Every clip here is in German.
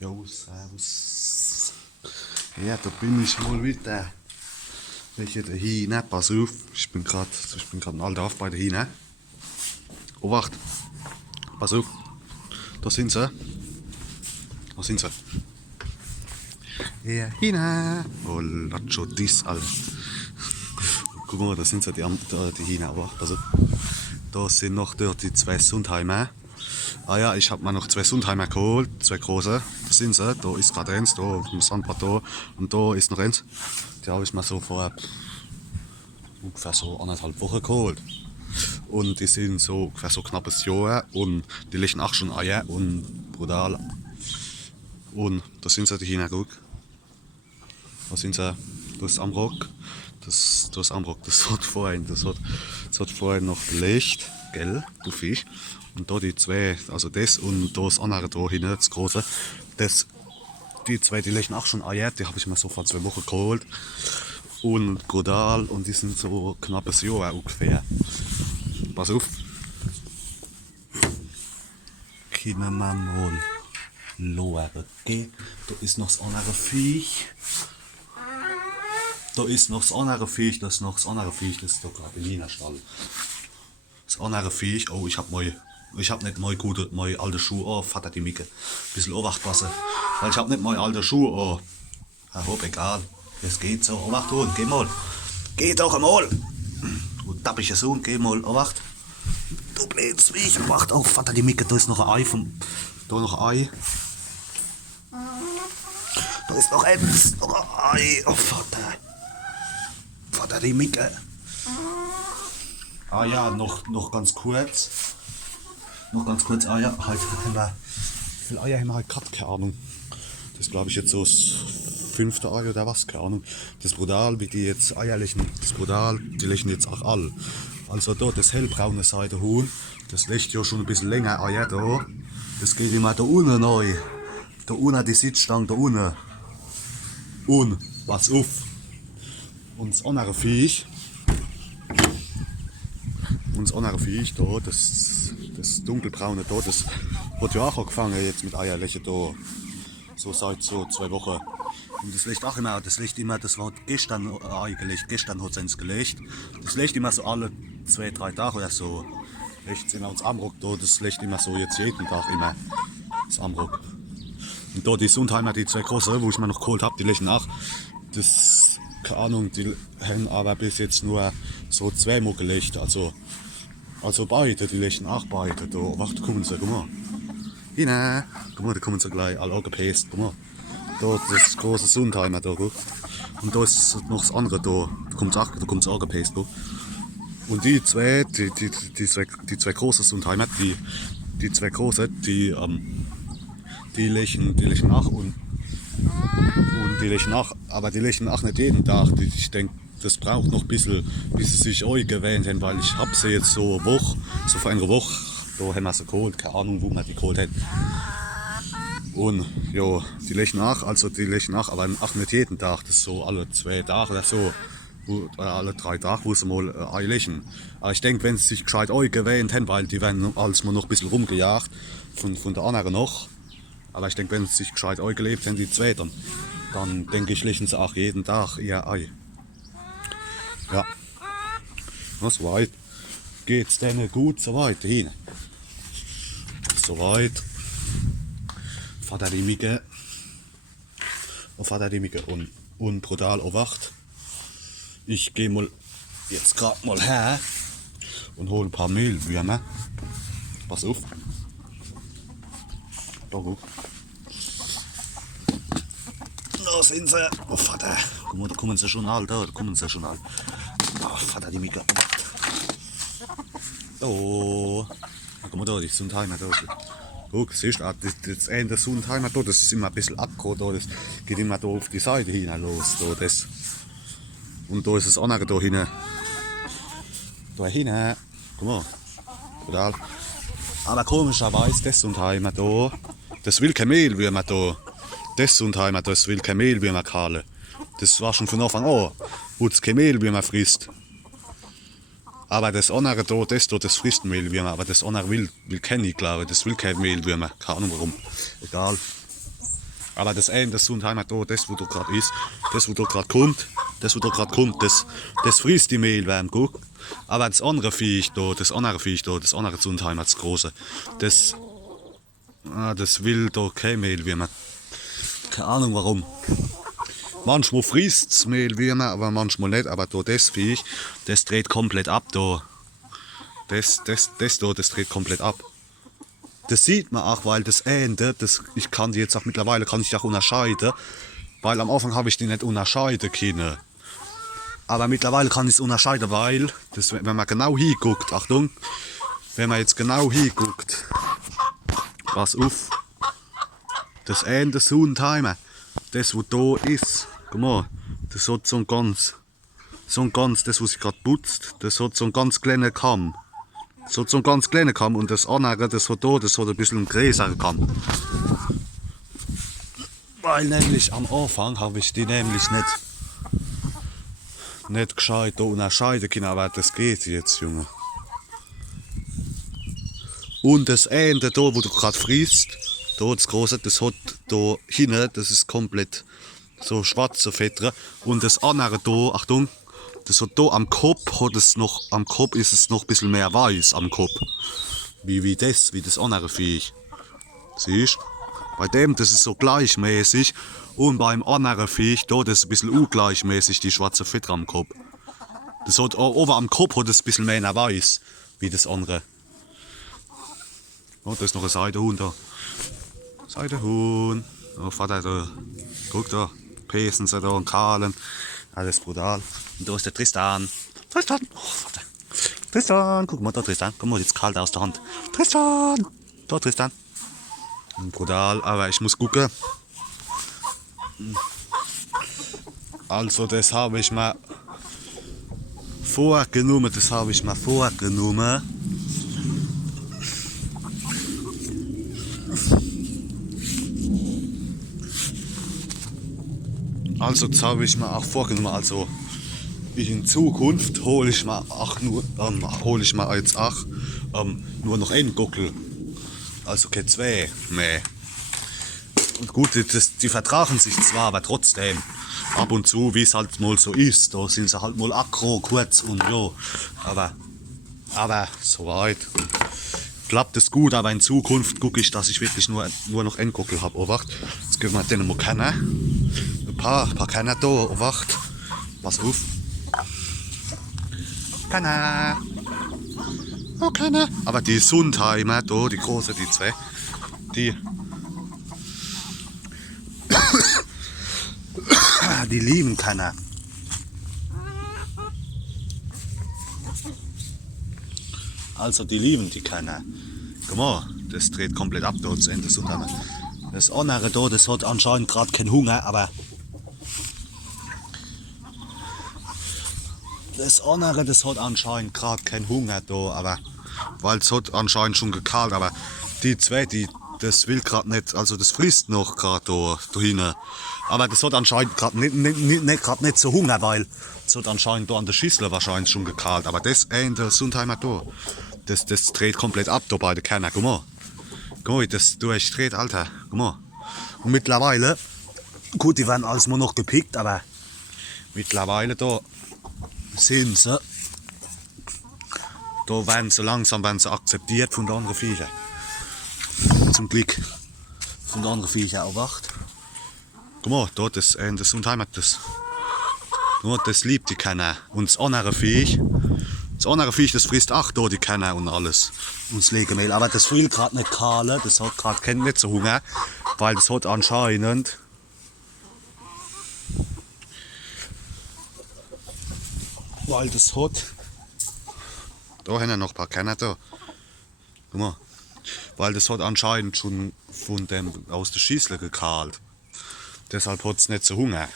Jo, servus. Ja, da bin ich mal wieder. Welche da hin? Pass auf, ich bin gerade ein alter auf bei der hin. Oh, wacht. Pass auf. Da sind sie. Da sind sie. Ja, hin. Oh, Lacho, dies, Alter. Guck mal, da sind sie, die hin. Aber pass auf. Da sind noch dort die zwei Sundheimer. Ah ja, ich habe mir noch zwei Sundheimer geholt, zwei große. Da sind sie, da ist gerade eins, da auf dem Sandbad da. Und da ist noch eins. Die habe ich mir so vor ungefähr so 1,5 Wochen geholt. Und die sind so ungefähr so knappes Jahr und die legen auch schon Eier und brutal. Und da sind sie, die Hühner, guck. Da sind sie, das ist am Rock. Das ist am Rock, das hat vorhin noch gelegt, gell, du Fisch. Und da die zwei, also das und das andere da hinten, das große, die zwei, die legen auch schon Eier, die habe ich mir so vor 2 Wochen geholt. Und brutal, und die sind so knappes Jahr ungefähr. Pass auf. Können wir mal schauen, gell? Da ist noch das andere Viech. Da ist noch das andere Viech, das ist da gerade im Hühnerstall. Das andere Viech, oh, ich hab nicht meine alte Schuhe an, Vater die Micke. Bisschen Obacht passen, weil ich hab nicht meine alte Schuhe an. Herr Hopp, egal, es geht so, Obacht, Hund, geh mal. Geh doch einmal. Du tappischer Sohn, geh mal, Obacht. Du blödes Viech, Obacht, oh, Vater die Micke, da ist noch ein Ei da noch ein Ei. Da ist noch eins, noch ein Ei, oh Vater. Vater die Micke. Ah ja, noch ganz kurz. Eier. Heute haben wir, wie viele Eier haben wir heute gehabt? Keine Ahnung. Das ist, glaube ich, jetzt so das 5. Ei oder was, keine Ahnung. Das ist brutal, wie die jetzt Eier legen. Das ist brutal, die legen jetzt auch all. Also da, das hellbraune Seidenhuhn, das legt ja schon ein bisschen länger Eier da. Das geht immer da unten neu. Da unten die Sitzstange, da unten. Und, pass auf. Und das andere Viech, da, das dunkelbraune da, das hat ja auch angefangen jetzt mit Eierlegen da. So seit so 2 Wochen. Und das legt auch immer, das war gestern Ei gelegt, gestern hat es eins gelegt. Das legt immer so alle 2, 3 Tage oder so. Legt immer ins Amrock da, das legt immer so jetzt jeden Tag immer das Amrock. Und da die Sundheimer, die zwei große, wo ich mir noch geholt habe, die legen auch. Das, keine Ahnung, die haben aber bis jetzt nur so 2-mal gelegt. Also beide, die legen auch beide. Da, warte, kommen sie, guck mal. Hinein, guck mal, da kommen sie gleich alle angepasst, guck mal. Da das große Sundheimer da, guck. Und da ist noch das andere da, da kommt es angepasst, guck. Und die zwei großen Sundheimer, die zwei großen, die legen nach und die legen nach, aber die legen auch nicht jeden Tag. Ich denke, das braucht noch ein bisschen, bis sie sich euch gewöhnt haben, weil ich habe sie jetzt so eine Woche, so vor einer Woche, da haben wir sie geholt, keine Ahnung, wo wir die geholt haben. Und ja, die legen nach, aber auch nicht jeden Tag, das ist so alle 2 Tage oder so, alle 3 Tage, wo sie mal Ei legen. Aber ich denke, wenn sie sich gescheit euch gewöhnt haben, weil die werden alles mal noch ein bisschen rumgejagt, von der anderen noch. Aber ich denke, wenn sie sich gescheit Ei gelebt haben, die zwei, dann denke ich, legen sie auch jeden Tag ihr Ei. Ja, soweit geht's denen gut, soweit hin. Soweit. Vater die Micke und brutal erwacht. Ich gehe mal jetzt gerade mal her und hole ein paar Mehlwürmer. Pass auf. Da guck. Da sind sie. Oh Vater. Guck mal, da kommen sie schon all. Oh Vater die Micke. Oh. Guck mal da, die Sundheimer da. Guck, siehst du, das Ende Sundheimer da, das ist immer ein bisschen aggro da, das geht immer da auf die Seite hin los. Da, das. Und da ist das andere da hinten. Da hinten. Guck mal. Brutal. Aber komischerweise, das Sundheimer da, das will kein Mehlwürmer da. Das Sundheimer, das will kein Mehlwürmer kahlen. Das war schon von Anfang an, wo es kein Mehlwürmer frisst. Aber das andere da, das frisst Mehlwürmer. Aber das andere will kein, ich glaube, das will kein Mehlwürmer. Keine Ahnung warum. Egal. Aber das eine, das Sundheimer da, das wo da gerade ist, das wo da gerade kommt, das frisst die Mehlwärme, guck. Aber das andere Viech da, das andere Sundheimer, das große, das will da kein Mehlwürmer. Keine Ahnung warum. Manchmal frisst es Mehlwürmer, aber manchmal nicht. Aber da das Viech, das dreht komplett ab da. Das dreht komplett ab. Das sieht man auch, weil das Ende, ich kann die jetzt auch mittlerweile auch unterscheiden, weil am Anfang habe ich die nicht unterscheiden können. Aber mittlerweile kann ich es unterscheiden, weil, wenn man genau hinguckt, Achtung, wenn man jetzt genau hinguckt, pass auf, das Ende Sundheimer, das wo da ist, guck mal, das hat so ein ganz, das was sich gerade putzt, das hat so einen ganz kleinen Kamm. So ein ganz kleiner Kamm und das andere, das hat ein bisschen einen größeren Kamm. Weil nämlich am Anfang habe ich die nämlich nicht gescheit da unterscheiden können, aber das geht jetzt, Junge. Und das Ende da, wo du gerade frisst, da das große, das hat da hinten, das ist komplett so schwarze Federn. Und das andere da, Achtung, das hat da am Kopf ist es noch ein bisschen mehr weiß am Kopf. Wie das andere Viech. Siehst du? Bei dem, das ist so gleichmäßig. Und beim anderen Viech, da, das ist ein bisschen ungleichmäßig, die schwarze Federn am Kopf. Das hat oben am Kopf hat es ein bisschen mehr weiß, wie das andere. Oh, da ist noch ein Seidenhuhn da. Seidenhuhn. Oh, Vater, da. Guck da. Pesen sie da und Kahlen. Alles brutal. Und da ist der Tristan. Tristan! Oh, Vater. Tristan! Guck mal da, Tristan. Guck mal, jetzt kalt aus der Hand. Tristan! Da, Tristan. Brutal, aber ich muss gucken. Also, das habe ich mir vorgenommen. Also, das habe ich mir auch vorgenommen. Also, in Zukunft hole ich mir jetzt auch nur noch einen Gockel. Also keine zwei mehr. Und gut, die vertragen sich zwar, aber trotzdem. Ab und zu, wie es halt mal so ist, da sind sie halt mal aggro, kurz und ja. Aber soweit klappt es gut, aber in Zukunft gucke ich, dass ich wirklich nur noch einen Gockel habe. Oh, wacht. Jetzt geben wir denen mal kennen. Ein paar kennen da. Oh, wacht. Pass auf. Keiner. Oh, keiner. Aber die Sundheimer, da, die große, die zwei, die lieben keiner. Also die lieben die keiner. Guck mal, das dreht komplett ab da zu Ende Sundheimer. Das andere da, das hat anscheinend gerade keinen Hunger, aber das andere, das hat anscheinend gerade keinen Hunger da, aber weil es hat anscheinend schon gekalt, aber die zwei, das will gerade nicht, also das frisst noch gerade da hinten. Aber das hat anscheinend gerade nicht so Hunger, weil es hat anscheinend da an der Schüssel wahrscheinlich schon gekalt. Aber das in der Sundheimer da, das dreht komplett ab da bei den Kernen. Guck mal, das durchdreht, Alter. Guck mal. Und mittlerweile, gut, die werden alles nur noch gepickt, aber mittlerweile da sind sie. Da werden sie langsam akzeptiert von den anderen Viechern. Zum Glück von den anderen Viechern erwacht. Guck mal, da das Sundheimer, das liebt die Kenner. Und das andere Viech, das frisst auch da die Kenner und alles. Und das Legemehl. Aber das will gerade nicht kahlen, das hat gerade nicht so Hunger, weil das hat anscheinend da haben wir noch ein paar Kenner da. Guck mal. Weil das hat anscheinend schon von dem aus der Schüssel gekahlt. Deshalb hat es nicht so Hunger.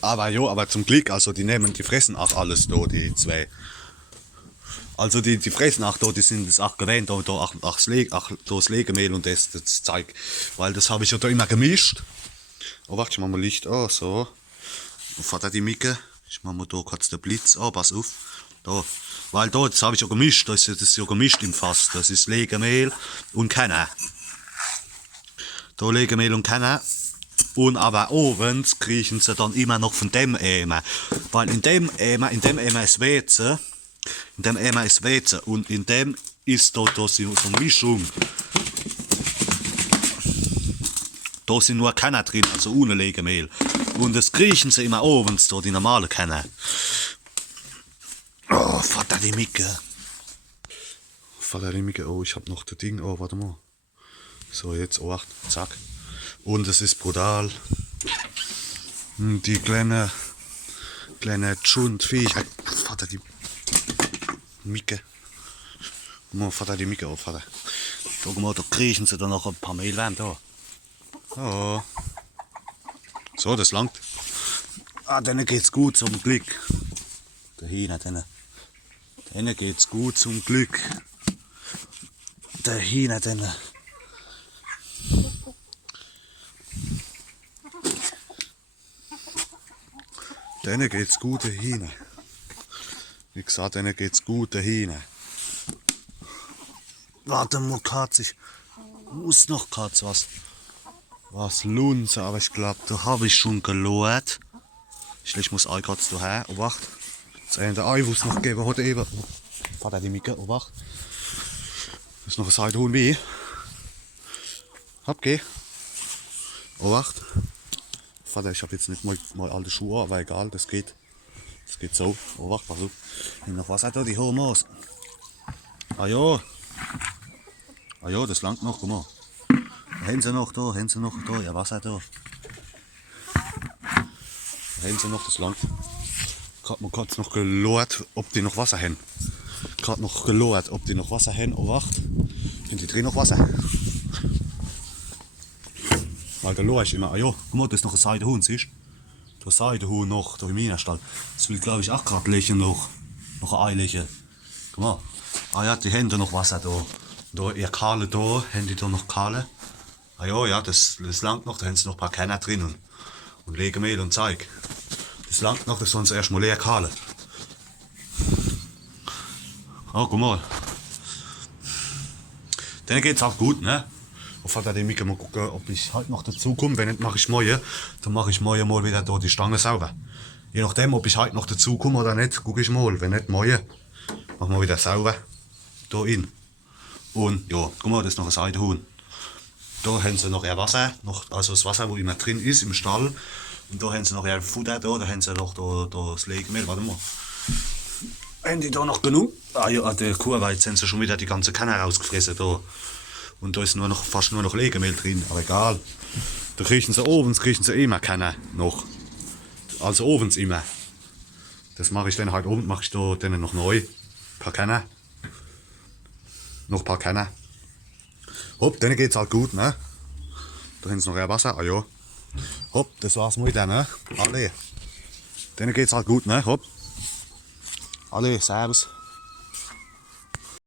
Aber zum Glück, also die fressen auch alles da, die zwei. Also die fressen auch da, die sind es auch gewöhnt, da auch das Legemehl und das Zeug. Weil das habe ich ja da immer gemischt. Oh, warte, ich mach mal Licht an, so. Vater die Micke, ich mach mal da kurz den Blitz an, pass auf. Da. Weil da, das habe ich ja gemischt, das ist ja gemischt im Fass. Das ist Legemehl und Kenner. Da Legemehl und Kanne. Und aber abends kriechen sie dann immer noch von dem Eimer. Weil in dem Eimer ist Weizen. In dem Eimer ist Weizen. Und in dem ist da so eine Mischung. Da sind nur Kanne drin, also ohne Legemehl. Und das kriechen sie immer abends, da die normale Kanne. Oh, Vater die Micke. Vater die Micke, oh, ich hab noch das Ding, oh, warte mal. So, jetzt, oh, zack. Und es ist brutal. Die kleine Schundfähigkeit. Vater die Micke. Oh, Vater die Micke, oh, Vater. Guck mal, da kriechen sie dann noch ein paar Mehlwärme da. Oh. So, das langt. Ah, denen geht's gut zum Glück. Da hinten, denen geht's gut zum Glück. Da hinten. Denen geht's gut dahin. Wie gesagt, denen geht's gut dahin. Warte mal, Katz, ich muss noch Katz was lunzen, aber ich glaube, da habe ich schon gelohnt. Ich muss ein Katz daher, obacht. Das eine Ei, wo es noch gegeben hat, eben. Vater die Micke, obacht. Das ist noch eine Seite Huhn wie. Hab geh. Obacht. Vater, ich habe jetzt nicht mal alte Schuhe, aber egal, das geht. Das geht so. Obacht, pass auf. Und noch was hat da die Homos? Ah ja. Ah ja, das langt noch, guck mal. Haben sie noch da, ja was hat da? Haben sie noch, das langt. Man hat noch gelort, ob die noch Wasser haben. Gerade noch gelort, ob die noch Wasser haben. Oh, wacht. Haben die drin noch Wasser? Weil da lohr ich immer. Ah ja, guck mal, das ist noch ein Seidehuhn, siehst du? Da Seidehuhn noch, da im Minenstall. Das will, glaube ich, auch gerade legen noch. Noch ein Ei legen. Guck mal. Ah ja, die haben da noch Wasser da. Da, ihr Kahle da, haben die da noch Kahle. Ah ja, das langt noch, da haben sie noch ein paar Kenner drin und Legemehl und Zeug. Das langt noch, das sollen sie erstmal leer kahlen. Oh, guck mal. Denen geht's auch gut, ne? Auf Vater die Micke mal gucken, ob ich heute noch dazu komme. Wenn nicht, mache ich morgen. Dann mache ich morgen mal wieder da die Stange sauber. Je nachdem, ob ich heute noch dazu komme oder nicht, gucke ich mal. Wenn nicht, morgen machen wir wieder sauber. Da in. Und ja, guck mal, das ist noch ein Seidehuhn. Da haben sie noch ihr Wasser, also das Wasser, wo immer drin ist im Stall. Und da haben sie noch ihr Futter, da haben sie noch das Legemehl. Warte mal. Haben die da noch genug? Ah ja, der Kuhweiz haben sie schon wieder die ganze Kanne rausgefressen da. Und da ist fast nur noch Legemehl drin, aber egal. Da kriechen sie abends, immer Kanne noch. Also abends immer. Das mache ich dann halt oben, mache ich da denen noch neu. Ein paar Kanne. Noch ein paar Kanne. Hopp, denen geht's halt gut, ne? Da haben sie noch ein Wasser, ah ja. Hopp, das war's mal wieder, ne? Alle. Denen geht's halt gut, ne? Hopp. Alle, servus.